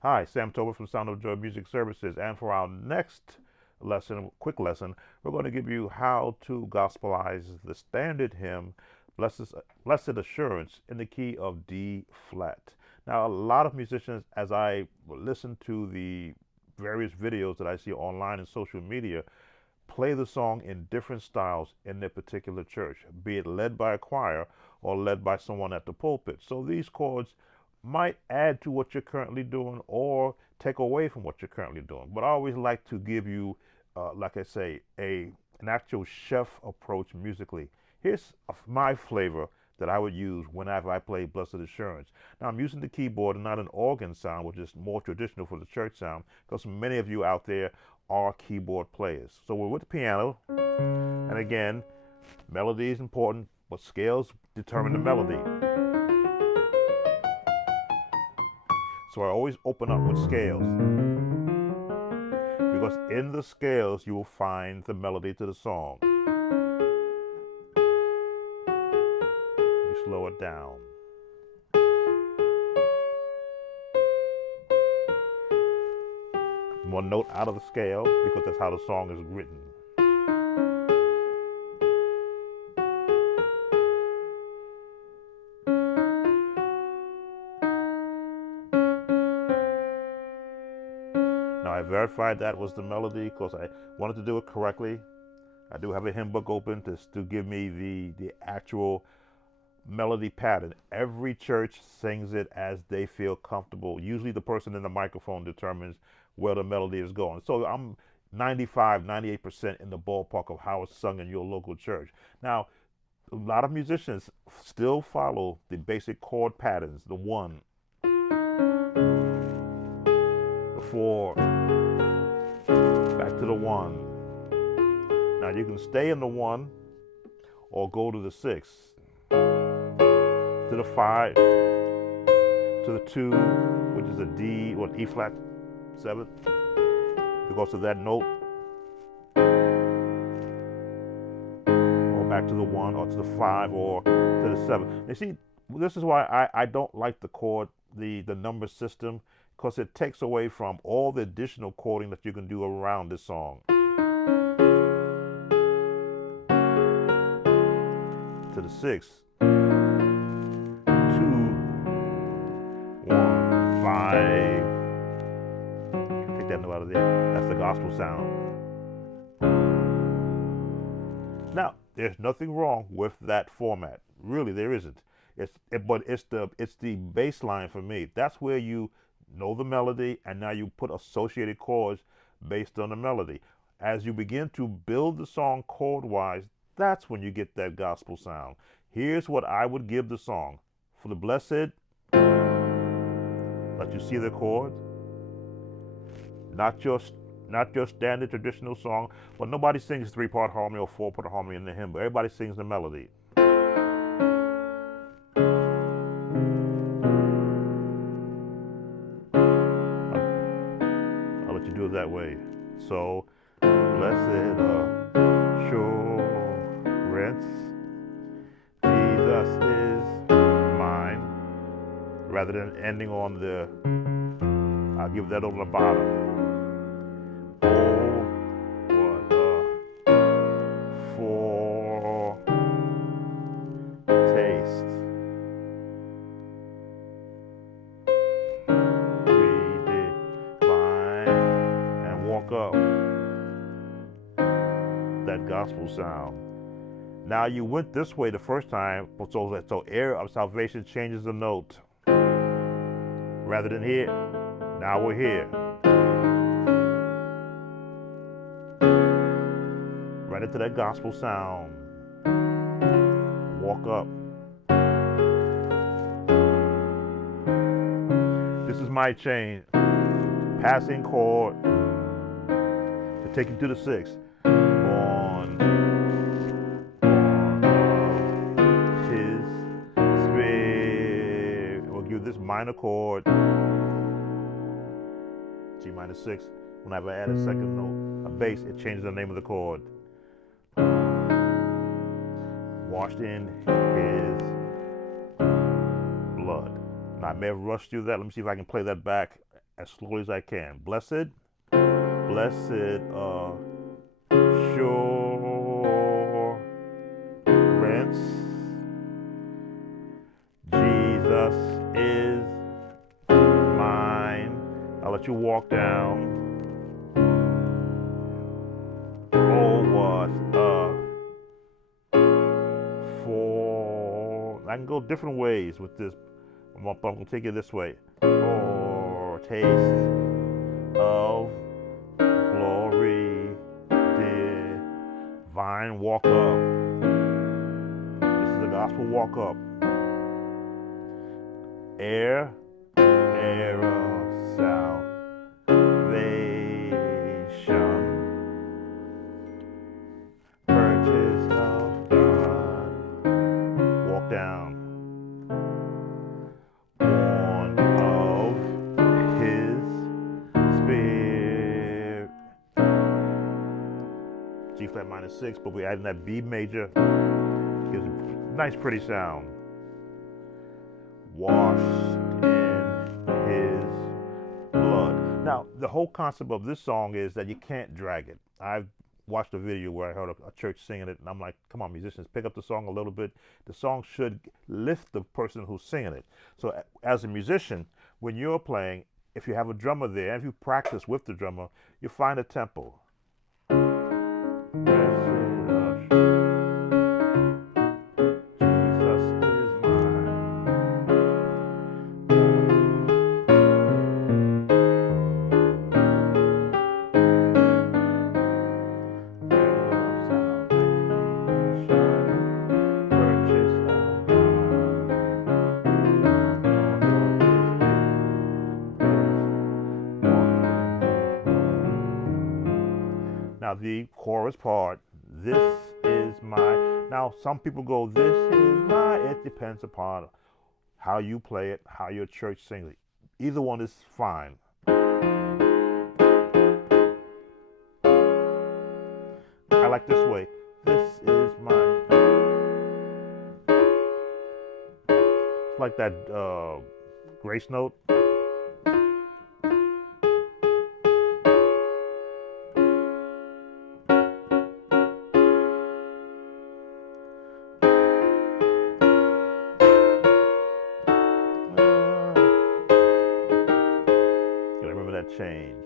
Hi, Sam Tober from Sound of Joy Music Services, and for our next lesson, quick lesson, we're going to give you how to gospelize the standard hymn, Blessed Assurance, in the key of D flat. Now, a lot of musicians, as I listen to the various videos that I see online and social media, play the song in different styles in their particular church, be it led by a choir or led by someone at the pulpit. So these chords might add to what you're currently doing or take away from what you're currently doing. But I always like to give you, like I say, an actual chef approach musically. Here's my flavor that I would use whenever I play Blessed Assurance. Now I'm using the keyboard and not an organ sound, which is more traditional for the church sound, because many of you out there are keyboard players. So we're with the piano, and again, melody is important, but scales determine the melody. So I always open up with scales, because in the scales you will find the melody to the song. You slow it down. One note out of the scale, because that's how the song is written. Now I verified that was the melody because I wanted to do it correctly. I do have a hymn book open to give me the actual melody pattern. Every church sings it as they feel comfortable. Usually the person in the microphone determines where the melody is going. So I'm 95, 98% in the ballpark of how it's sung in your local church. Now, a lot of musicians still follow the basic chord patterns, the 1, the 4, back to the 1. Now you can stay in the 1 or go to the 6, to the 5, to the 2, which is a D or an E flat 7th, because of that note, or back to the 1 or to the 5 or to the 7. You see, this is why I don't like the chord, the number system, because it takes away from all the additional chording that you can do around this song. To the 6, 2, 1, 5. Take that note out of there. That's the gospel sound. Now, there's nothing wrong with that format. Really, there isn't. But it's the baseline for me. That's where you know the melody, and now you put associated chords based on the melody. As you begin to build the song chord-wise, that's when you get that gospel sound. Here's what I would give the song. For the blessed, let you see the chord. Not your standard traditional song, but nobody sings 3-part harmony or 4-part harmony in the hymn, but everybody sings the melody. I'll let you do it that way. So, blessed assurance, Jesus is mine. Rather than ending on the, I'll give that on the bottom. Up that gospel sound. Now you went this way the first time, so air of salvation changes the note. Rather than here, now we're here. Right into that gospel sound. Walk up. This is my change. Passing chord. Take it to the 6. On His Spirit. We'll give this minor chord, G minor 6. Whenever I add a second note, a bass, it changes the name of the chord. Washed in His blood. Now I may have rushed through that. Let me see if I can play that back as slowly as I can. Blessed assurance, Jesus is mine. I'll let you walk down. Oh, what for. I can go different ways with this. I'm going to take it this way. For taste of glory divine. Walk up. This is the gospel walk up. Air of salvation. Purchase of God. Walk down. Born of His Spirit. G flat minor 6, but we're adding that B major. Gives a nice, pretty sound. Washed in His blood. Now, the whole concept of this song is that you can't drag it. I've watched a video where I heard a church singing it, and I'm like, come on, musicians, pick up the song a little bit. The song should lift the person who's singing it. So as a musician, when you're playing, if you have a drummer there, and if you practice with the drummer, you find a tempo. Now the chorus part, this is my. Now some people go, this is my. It depends upon how you play it, how your church sings it. Either one is fine. I like this way. This is my. It's like that grace note. Change.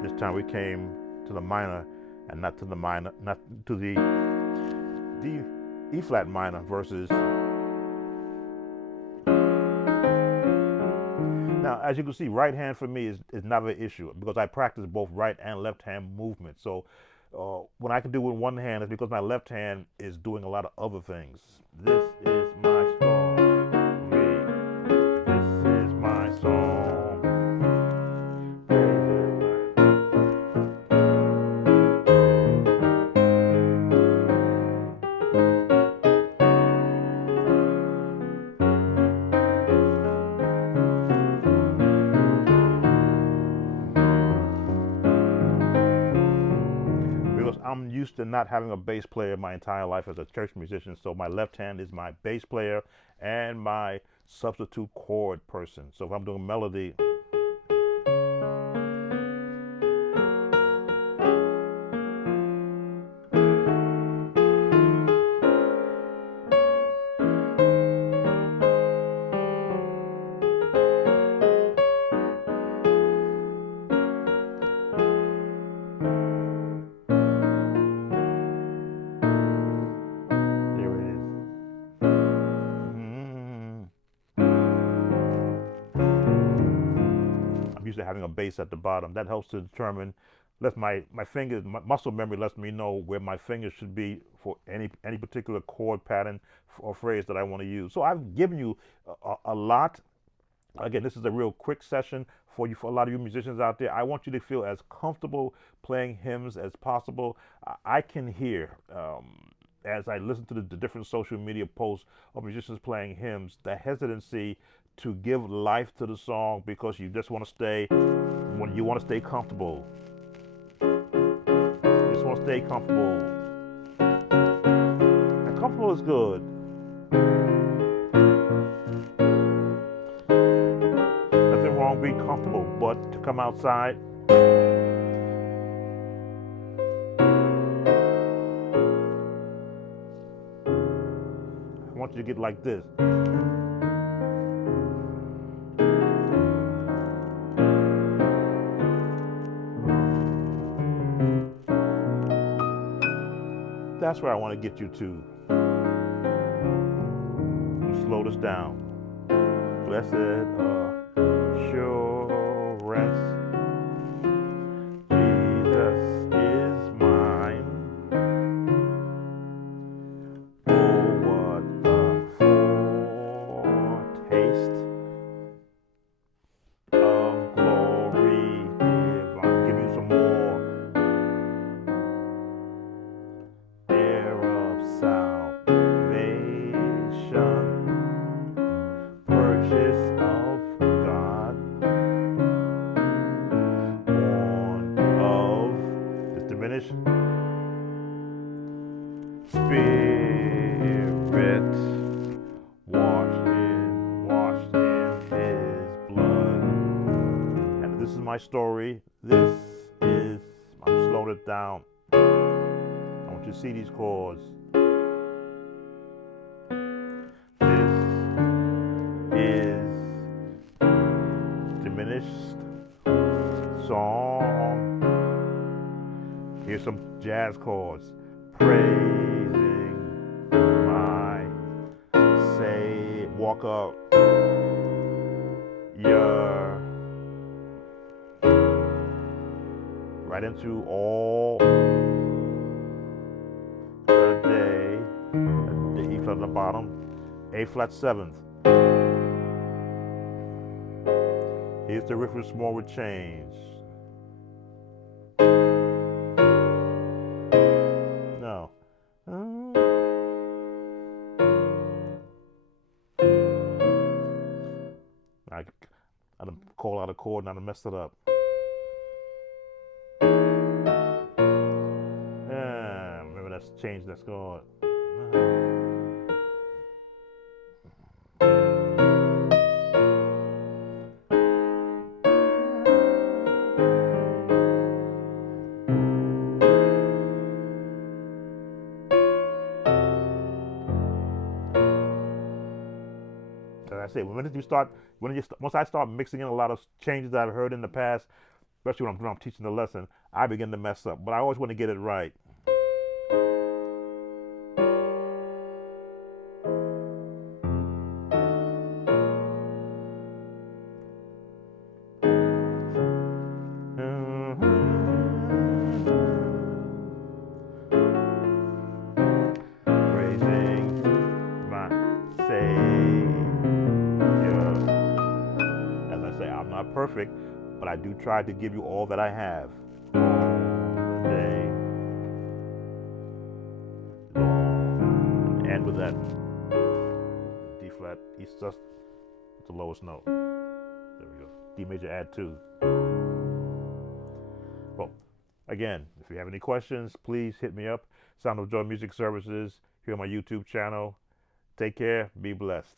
This time we came to the minor and not to the minor, not to the E flat minor versus. Now, as you can see, right hand for me is never an issue because I practice both right and left hand movement. So when I can do it with one hand, it's because my left hand is doing a lot of other things. This is my story. This is my song. I'm used to not having a bass player my entire life as a church musician, so my left hand is my bass player and my substitute chord person. So if I'm doing melody, to having a bass at the bottom. That helps to determine, lets my fingers, my muscle memory lets me know where my fingers should be for any particular chord pattern or phrase that I want to use. So I've given you a lot. Again, this is a real quick session for you, for a lot of you musicians out there. I want you to feel as comfortable playing hymns as possible. I can hear, as I listen to the different social media posts of musicians playing hymns, the hesitancy to give life to the song because you just want to stay, when you want to stay comfortable. You just want want to stay comfortable. And comfortable is good. Nothing wrong being comfortable, but to come outside, I want you to get like this. That's where I want to get you to. You slow this down. Blessed assurance, Jesus is mine. Oh, what a foretaste of glory divine. I'll give you some more. Heir of salvation, purchase of God, born of this diminished spirit, washed in his blood. And this is my story. This is, I'm slowing it down. I want you to see these chords. This is diminished song. Here's some jazz chords. Praising my say, walk up your right into all the day, the E flat at the bottom, A flat 7th. Here's the riff with small with change. No. I done call out a chord and I done messed it up. Remember that's change that's going. As I say, once I start mixing in a lot of changes that I've heard in the past, especially when I'm teaching the lesson, I begin to mess up. But I always want to get it right. Praising my Savior. As I say, I'm not perfect, but I do try to give you all that I have. All the day long. And end with that D flat, E sus, it's the lowest note. There we go. D major add 2. Well, again, if you have any questions, please hit me up. Sound of Joy Music Services here on my YouTube channel. Take care. Be blessed.